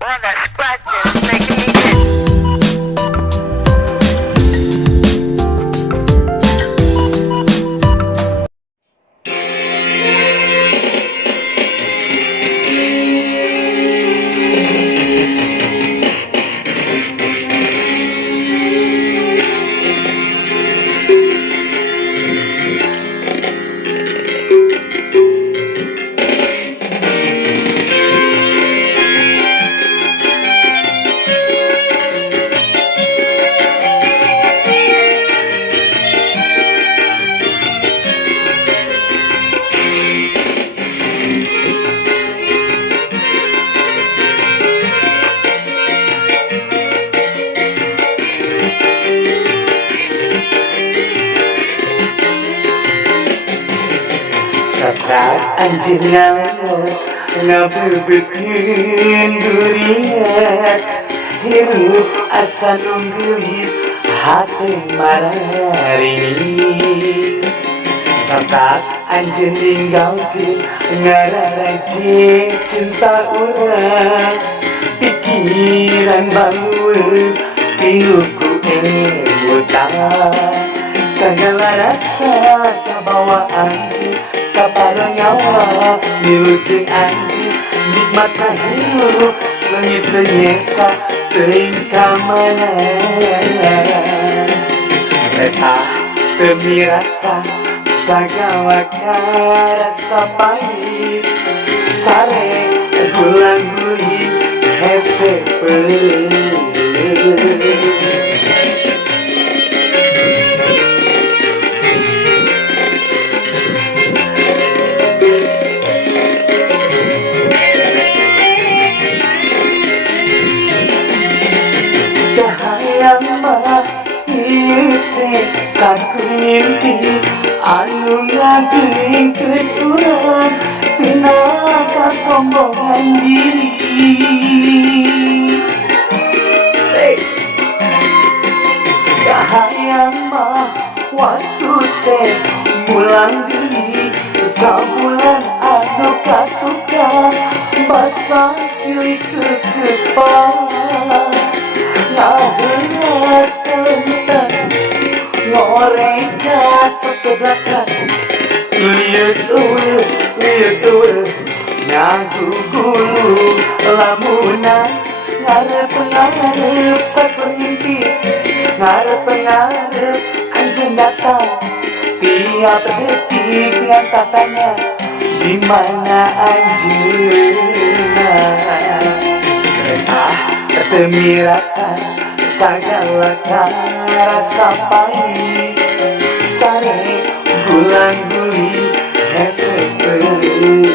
All that scratching is making me itch. Saat anjing ngalus ngabebetin durian, hirup asa nunggelis hati mararis. Saat anjing ninggalkeun ngararaje cinta urang, pikiran bangun tinuku emutan. Segala rasa kabawa anjing, saparuh nyawa milujeng anjing, nikmat hirup leungit lenyesa teuing ka mana. Eta teu mirasa sagala karasa pahit, sare gulang-guling hese peuleuh. Kahayang mah ieu teh sakumimpi anu ngageuingkeun urang tina kasombongan diri. Kahayang mah waktu teh mulang deui sabulan anu katukar basa silih kekepang. Naheulas kelentan ngorecat sesedakan, lieu eueuh nyagugulu lamunan ngarep-ngarep sakumimpi, ngarep-ngarep anjeun datang tiap detik ngantatanya di mana anjeunna. Teu mirasa sagala karasa pahit, sare gulang-guling hese peuleuh.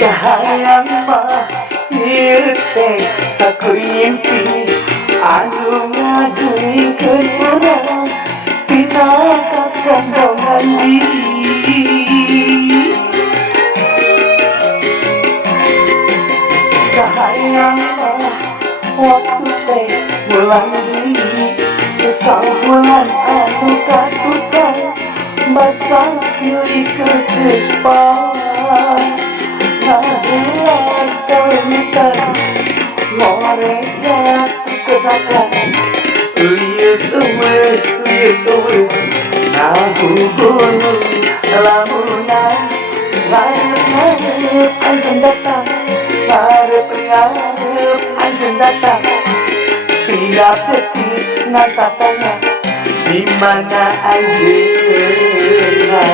Kahayang mah ieu teh sakumimpi anu ngageuingkeun urang tina kasombongan diri. Kahayang mah waktu teh mulang deui sabulan anu katukar basa silih kekepang. Naheulas kelentan ngorecat sesedakan, lieu eueuh nagugulu lamunan ngarep-ngarep anjeun datang, ngarep-ngarep anjeun datang tiap detik ngantatanya di mana anjeunna.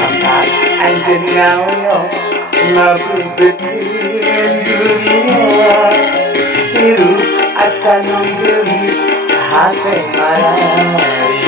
Saat anjeun ngaweos ngabebetin durian, hirup asa nunggelis hate mararis.